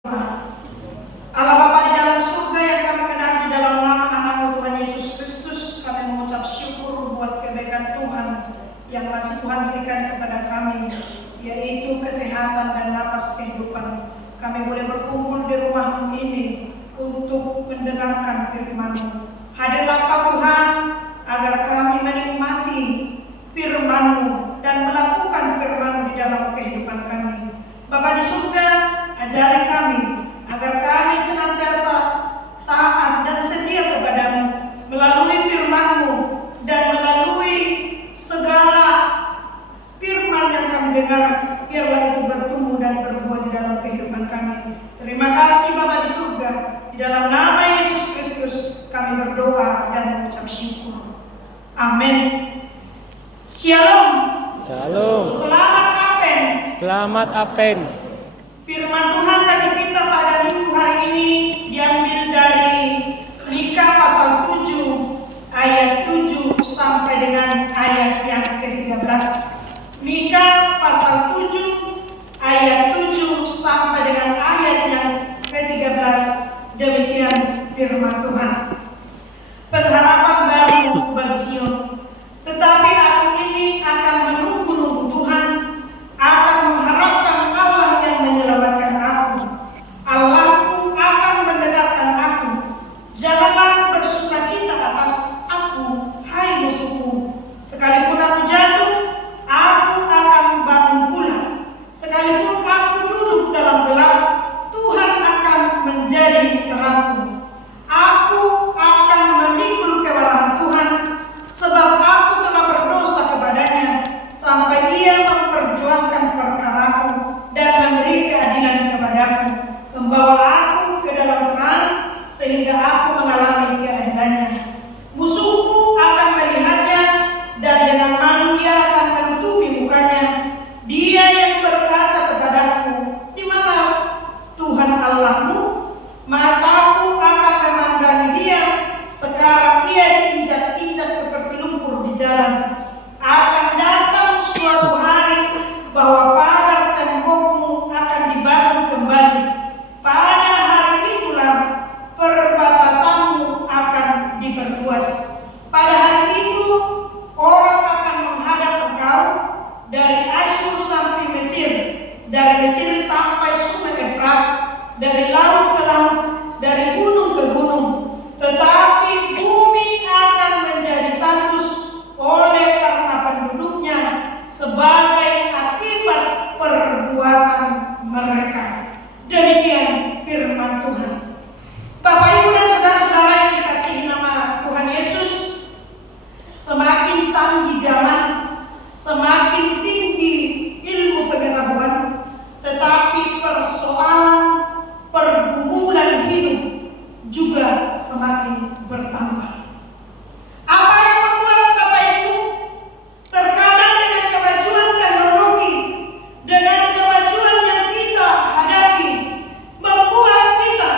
Allah Bapa di dalam surga yang kami kenal di dalam nama anak-Mu Tuhan Yesus Kristus, kami mengucap syukur buat kebaikan Tuhan yang masih Tuhan berikan kepada kami, yaitu kesehatan dan napas kehidupan. Kami boleh berkumpul di rumah-Mu ini untuk mendengarkan firman-Mu. Hadirlah Kau Tuhan, agar kami menikmati firman-Mu dan melakukan firman-Mu di dalam kehidupan kami. Bapa di surga, ajari kami agar kami senantiasa taat dan setia kepada-Mu melalui firman-Mu dan melalui segala firman yang kami dengar, biarlah itu bertumbuh dan berbuah di dalam kehidupan kami. Terima kasih Bapa di surga, di dalam nama Yesus Kristus kami berdoa dan mengucap syukur. Amin. Shalom. Shalom. Selamat Apen. Selamat Apen. Firman Tuhan bagi kita pada minggu hari ini diambil dari Mika pasal 7 ayat 7 sampai dengan ayat yang ke-13. Mika pasal 7 ayat 7 sampai dengan ayat yang ke-13. Demikian firman Tuhan. Pengharapan baru bagi Sion. Tetapi aku ini akan menunggu-nunggu Tuhan, akan mengharapkan Allah yang menyelamatkan aku. Allahku akan mendengarkan aku. Janganlah bersukacita atas aku, hai musuhku. Sekalipun aku jatuh, aku akan bangun pula. Sekalipun aku duduk dalam gelap, Tuhan akan menjadi terangku. Aku akan memikul kemarahan Tuhan, sebab aku telah berdosa kepadanya, sampai Ia memperjuangkan perkaraku dan memberi keadilan kepadaku, membawa aku ke dalam terang sehingga aku mengalami keadilannya. Musuhku akan melihatnya, dan dengan malu ia akan menutupi mukanya. Dia yang berkata kepadaku, di mana Tuhan Allahmu? Mataku akan memandangi dia. Sekarang ia diinjak-injak seperti lumpur di jalan. Akan datang suatu hari bahwa pagar tembokmu akan dibangun kembali. Pada hari itulah perbatasanmu akan diperluas. Pada hari itu orang akan menghadap engkau dari Asyur sampai Mesir, dari Mesir sampai sungai Efrat, dari laut ke laut, dari gunung ke gunung. Tetapi bumi akan menjadi tandus oleh karena penduduknya sebagai akibat perbuatan mereka. Demikian firman Tuhan. Bapak Ibu dan saudara-saudara yang dikasihi nama Tuhan Yesus, semakin canggih zaman, semakin tinggi ilmu pengetahuan, tetapi persoalan pergumulan hidup juga semakin bertambah. Apa yang membuat Bapak Ibu terkadang dengan kemajuan teknologi, dengan kemajuan yang kita hadapi, membuat kita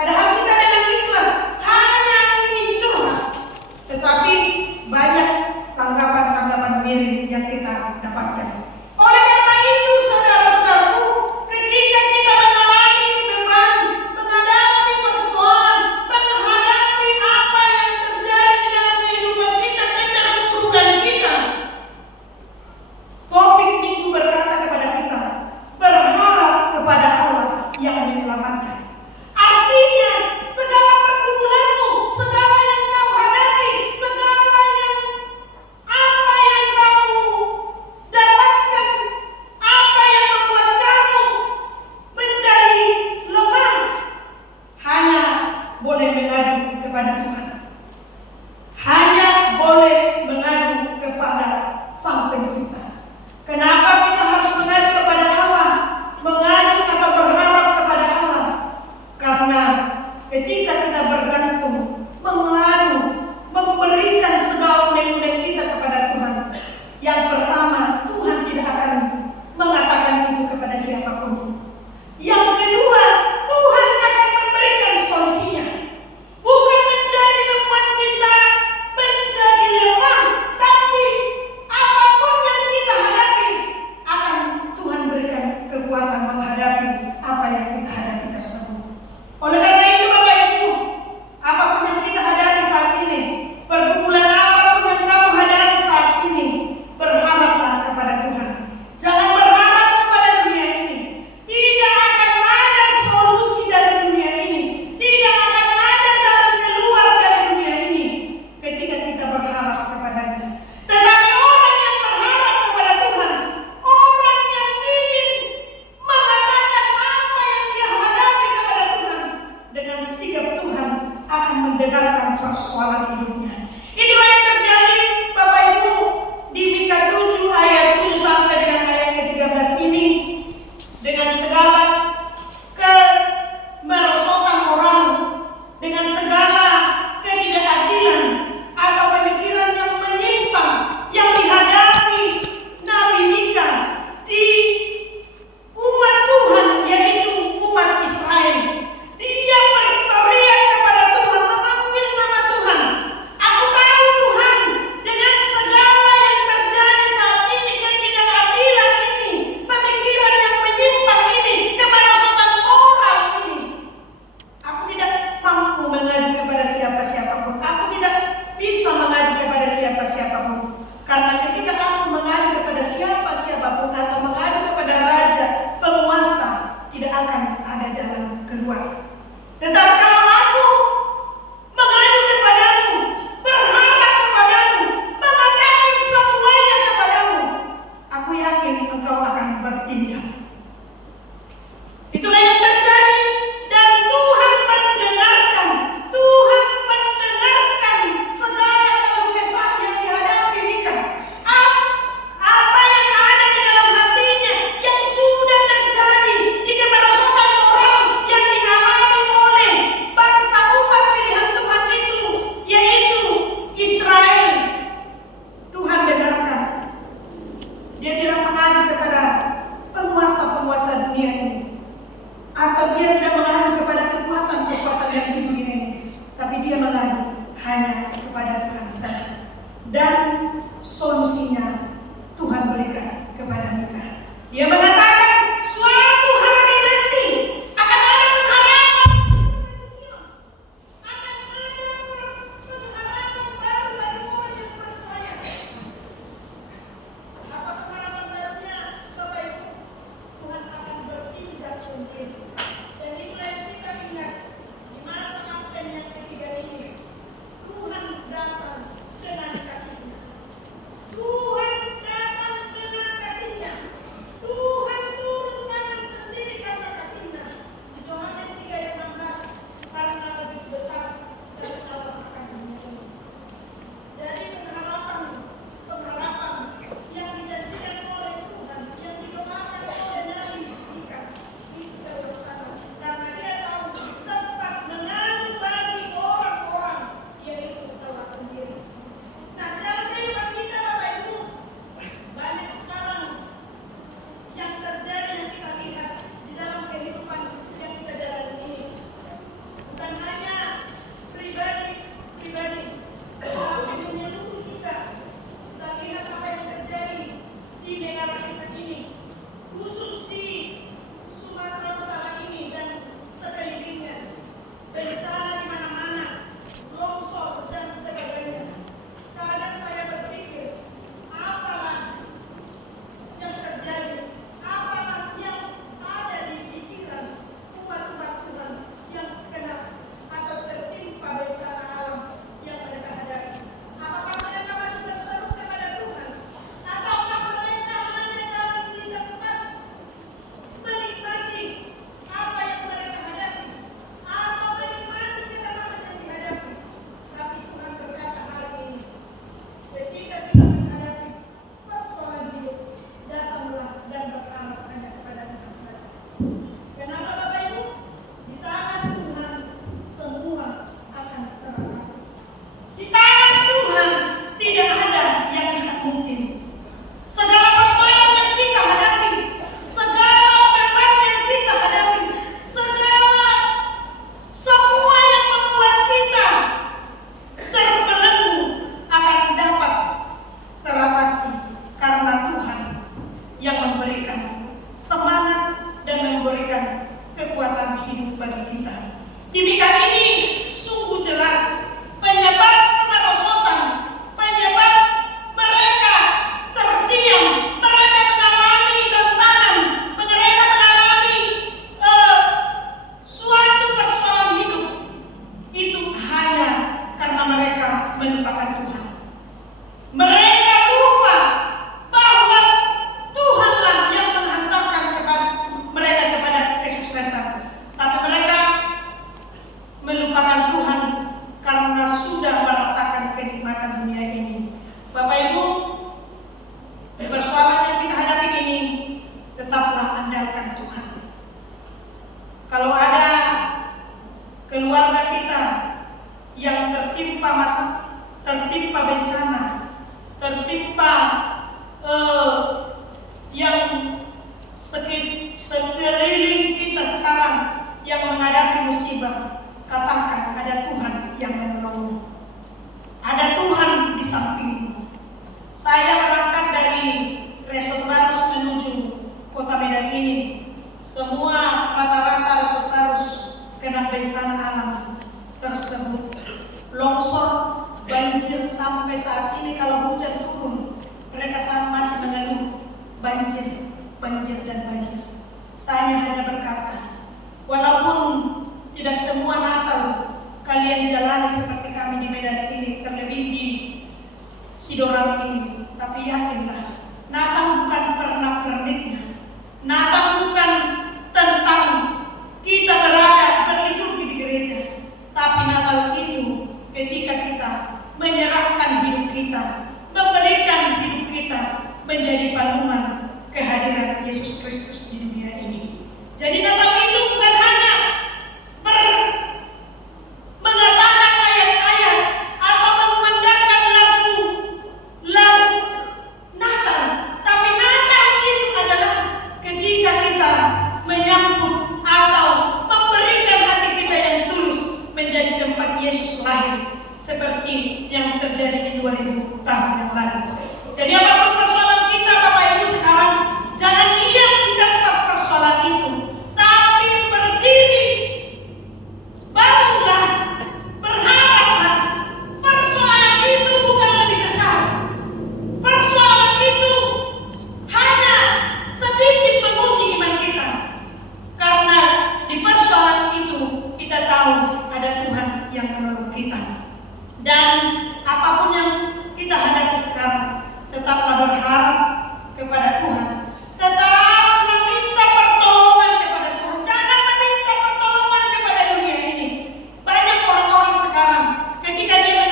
Padahal kita dengan ikhlas hanya ingin curhat, tetapi banyak tanggapan-tanggapan miring yang kita dapatkan. Oleh karena itu, saudara-saudaraku, ketika kita mengalami beban, menghadapi persoalan, menghadapi apa yang terjadi dalam kehidupan kita, keterpurukan kita, topik minggu berkata kepada kita, berharap kepada Allah yang menyelamatkan. Artinya, segala pergumulanmu, segala yang kau hadapi, segala yang apa yang kamu dapatkan, apa yang membuat kamu menjadi lemah, hanya boleh mengadu kepada Tuhan. Hanya boleh mengadu kepada Sang Pencipta. Kenapa kita harus mengadu kepada Allah? Mengadu atau berharap kepada Allah? Karena ketika kita bergantung, mengadu, memberikan segala unek-unek kita kepada Tuhan, yang pertama, Tuhan tidak akan mengatakan itu kepada siapapun. Yang kedua, Tuhan akan memberikan solusinya. Bukan menjadi membuat kita menjadi lemah, tapi apapun yang kita hadapi, akan Tuhan berikan kekuatan menghadapi apa yang kita hadapi tersebut. Oleh karena itu, Bapak Ibu, apapun yang kita hadapi saat ini, pergumulan apapun yang kamu hadapi saat ini, berharaplah kepada Tuhan. Jangan berharap kepada dunia ini. Tidak akan ada solusi dari dunia ini. Tidak akan ada jalan keluar dari dunia ini ketika kita berharap kepadanya. Tetapi orang yang berharap kepada Tuhan, orang yang ingin mengatakan apa yang dia hadapi kepada Tuhan, dengan sigap Tuhan akan mendengarkan persoalan hidupnya. Itulah yang terjadi, Bapak Ibu, di Mika 7 ayat 7 sampai dengan ayat ke-13 ini. Dengan segala kemerosotan orang, dengan segala ketidakadilan atau pemikiran yang menyimpang yang dihadapi Nabi Mika di umat Tuhan, yaitu umat Israel. Dia berteriak kepada Tuhan, memanggil nama Tuhan. Aku tahu Tuhan, dengan segala yang terjadi saat ini, ketidakadilan ini, pemikiran yang menyimpang ini, kemerosotan moral ini, aku tidak mampu mengadu kepada siapa-siapapun. Aku tidak bisa mengadu kepada siapa-siapapun. Karena ketika aku mengadu kepada siapa-siapapun atau mengadu kepada raja, penguasa, tidak akan ada jalan keluar. Tetapi kalau aku mengadu kepadamu, berharap kepadamu, mengatakan semuanya kepadamu, aku yakin engkau akan bertindak. Itulah yang terjadi, dan Tuhan mendengarkan. Tuhan mendengarkan segala keluh kesah yang dihadapi Mika. Apa yang ada di dalam hatinya yang sudah terjadi di kemerosotan melupakan Tuhan karena sudah merasakan kenikmatan dunia ini. Bapak Ibu, di persoalan yang kita hadapi ini, tetaplah andalkan Tuhan. Kalau ada keluarga kita yang tertimpa bencana, tertimpa yang sekeliling kita sekarang yang menghadapi musibah, katakan ada Tuhan yang menolongmu. Ada Tuhan di sampingmu. Saya berangkat dari Resort Barus menuju Kota Medan ini. Semua rata-rata Resort Barus kena bencana alam tersebut. Longsor, banjir, sampai saat ini kalau hujan turun, mereka masih mengeluh banjir, dan banjir. Saya hanya berkata, walaupun tidak semua Natal kalian jalani seperti kami di Medan ini, terlebih di Sidoarjo ini, tapi yakinlah, Natal bukan pernak-perniknya. Natal bukan tentang kita berliturgi di gereja, tapi Natal itu ketika kita menyerahkan hidup kita, memberikan hidup kita menjadi panduan kehadiran Yesus Kristus di dunia ini. Jadi Natal itu bukan hanya mengatakan ayat-ayat atau mengumandangkan lagu Natal, tapi Natal itu adalah ketika kita menyambut atau memberikan hati kita yang tulus menjadi tempat Yesus lahir, seperti yang terjadi di 2000 tahun yang lalu. Jadi apapun persoalan kita, Bapak Ibu, sekarang jangan diam di tempat persoalan itu, tapi berdiri, bangunlah, berharaplah. Persoalan itu bukan lebih besar. Persoalan itu hanya sedikit menguji iman kita, karena di persoalan itu kita tahu ada Tuhan yang menolong kita. Dan apapun yang kita hadapi sekarang, tetaplah berharap kepada Tuhan. Tetaplah minta pertolongan kepada Tuhan. Jangan meminta pertolongan kepada dunia ini. Banyak orang-orang sekarang ketika dia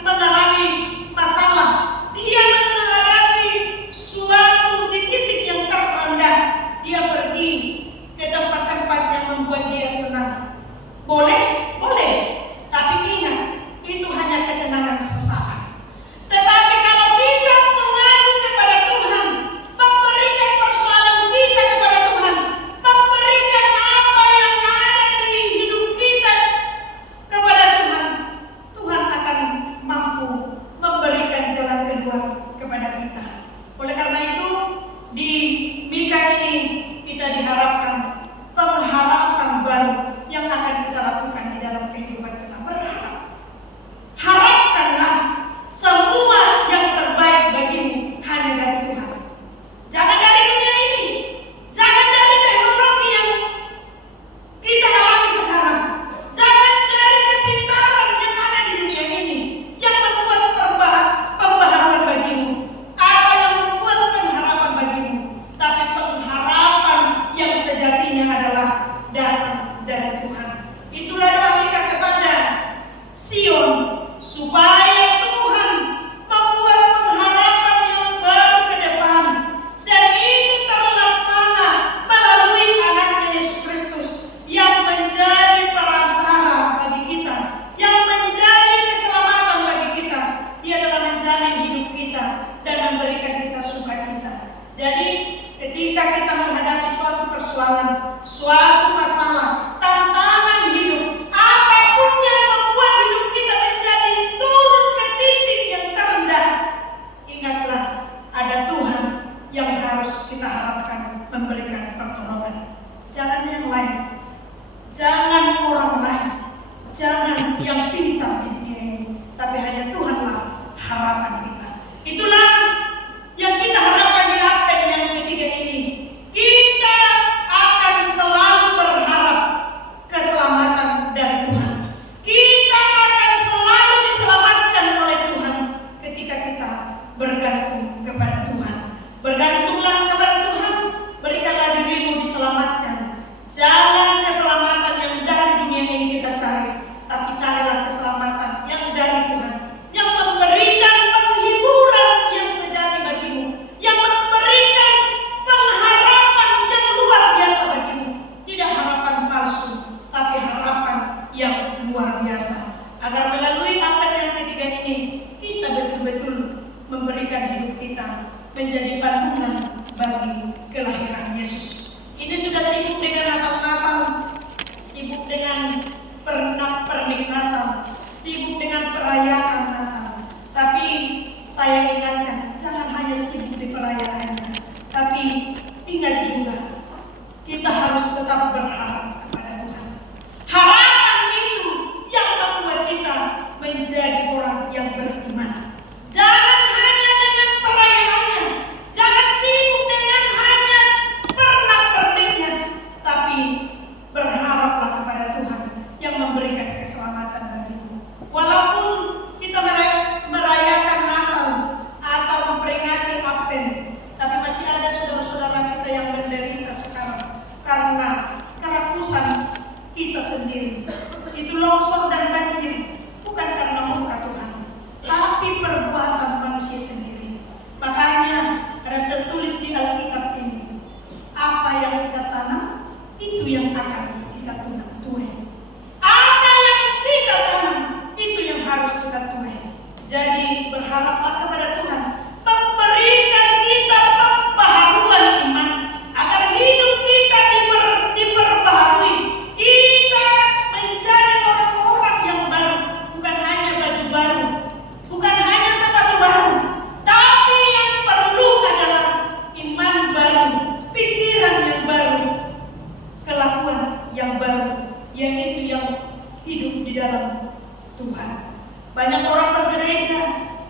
mengalami masalah, dia menghadapi suatu di titik yang terendah, dia pergi ke tempat-tempat yang membuat dia senang. Boleh, tapi ingat, itu hanya kesenangan kita menjadi panduan bagi kelahiran Yesus. Ini sudah sibuk dengan Natal-Natal, sibuk dengan pernik Natal, sibuk dengan perayaan Natal. Tapi saya ingatkan, jangan hanya sibuk di perayaannya, tapi ingat juga kita harus tetap berharap kepada Tuhan. Harapan itu yang membuat kita menjadi orang yang beriman. Jangan hanya dengan perayaannya, jangan sibuk dengan hanya pernak-perniknya, tapi berharaplah kepada Tuhan yang memberikan keselamatan bagimu. Walaupun kita merayakan Natal atau memperingati Advent, tapi masih ada saudara-saudara kita yang menderita sekarang karena kerakusan kita sendiri. Itu longsor dan banjir bukan karena murka Tuhan, tapi perbuatan manusia sendiri. Makanya ada tertulis di Alkitab ini, apa yang kita tanam, itu yang akan kita tuai. Apa yang kita tanam, itu yang harus kita tuai. Jadi berharaplah kepada Tuhan memberikan kita pembaharuan iman, agar hidup kita diperbaharui. Kita menjadi orang-orang yang baru, bukan hanya baju baru, bukan hanya sepatu baru, tapi yang perlu adalah iman baru, pikiran yang baru, kelakuan yang baru, yang itu yang hidup di dalam Tuhan. Banyak orang bergereja,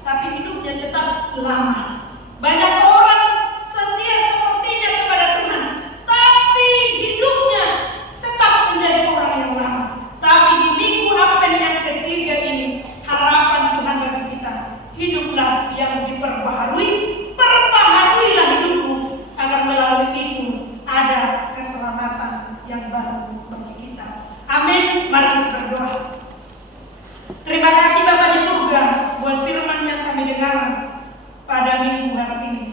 tapi hidupnya tetap lama. Banyak orang setia sepertinya kepada Tuhan, tapi hidupnya tetap menjadi orang yang lama. Tapi di minggu Advent yang ketiga ini, harapan Tuhan bagi kita, hiduplah yang diperbaharui, perbaharuilah hidupmu, agar melalui itu ada keselamatan yang baru bagi kita. Amin. Mari kita berdoa. Terima kasih Bapa di surga buat firman yang kami dengar pada minggu hari ini.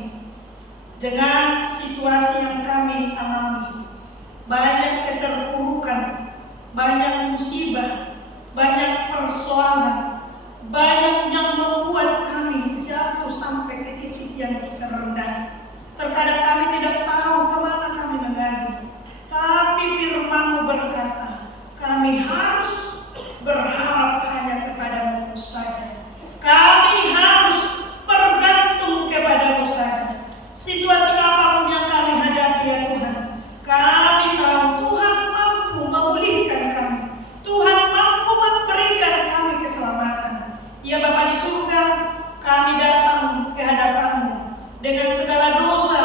Dengan situasi yang kami alami, banyak keterpurukan, banyak musibah, banyak persoalan, banyak yang membuat kami jatuh sampai ke titik yang terendah. Terkadang kami tidak tahu kemana kami mengadu, tapi firman-Mu berkata, kami harus berharap hanya kepadamu saja. Kami harus bergantung kepadamu saja. Situasi apapun yang kami hadapi ya Tuhan, kami tahu Tuhan mampu memulihkan kami. Tuhan mampu memberikan kami keselamatan. Ya Bapa di surga, kami datang ke hadapan-Mu dengan segala dosa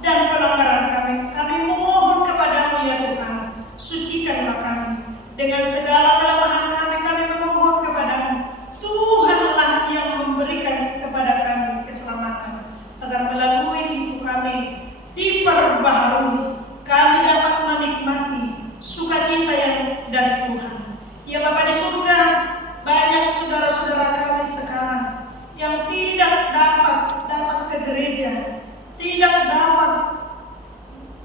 dan pelanggaran kami. Kami memohon kepadamu ya Tuhan, sucikanlah kami. Dengan segala kelemahan kami memohon kepadamu. Tuhanlah yang memberikan kepada kami keselamatan, agar melalui itu kami diperbaharui, kami dapat menikmati sukacita yang dari Tuhan. Ya Bapa di surga, banyak saudara-saudara kami sekarang yang tidak dapat datang ke gereja, tidak dapat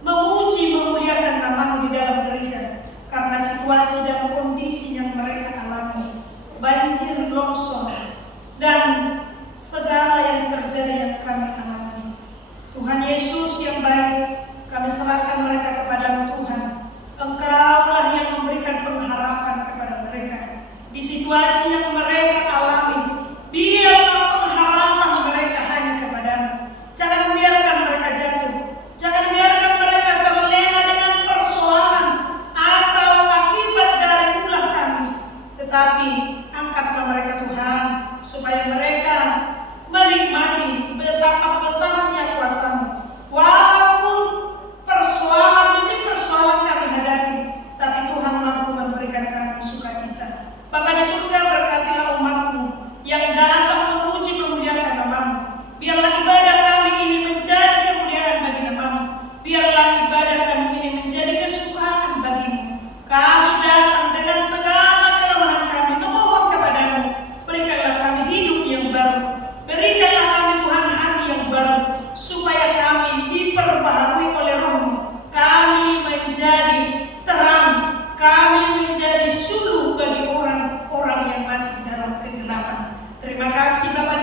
memuji memuliakan nama-Mu di dalam gereja, karena situasi dan kondisi yang mereka alami, banjir, longsor, dan segala yang terjadi yang kami alami. Tuhan Yesus yang baik, kami serahkan mereka kepada-Mu Tuhan. Engkaulah yang memberikan pengharapan kepada mereka di situasi yang mereka alami. Biarlah pengharapan mereka hanya kepada-Mu. Jangan biarkan mereka jatuh, jangan biarkan mereka terlena dengan persoalan atau akibat dari ulah kami, tetapi angkatlah mereka Tuhan, supaya mereka menikmati betapa besarnya kuasa-Mu. Walaupun persoalan demi persoalan kami hadapi, tapi Tuhan mampu memberikan kami sukacita. Bapa di surga, berkatilah umat-Mu yang datang memuji memuliakan nama-Mu. Biarlah ibadah kami ini menjadi kemuliaan bagi nama-Mu. Biarlah ibadah kami ini menjadi kesukaan bagi-Mu. Kami datang dengan segala kelemahan kami, memohon kepada-Mu. Berikanlah kami hidup yang baru. Berikanlah kami Tuhan hati yang baru, supaya kami diperbaharui oleh Roh-Mu. Kami menjadi terang, kami menjadi suluh bagi orang-orang yang masih dalam kegelapan. Terima kasih Bapak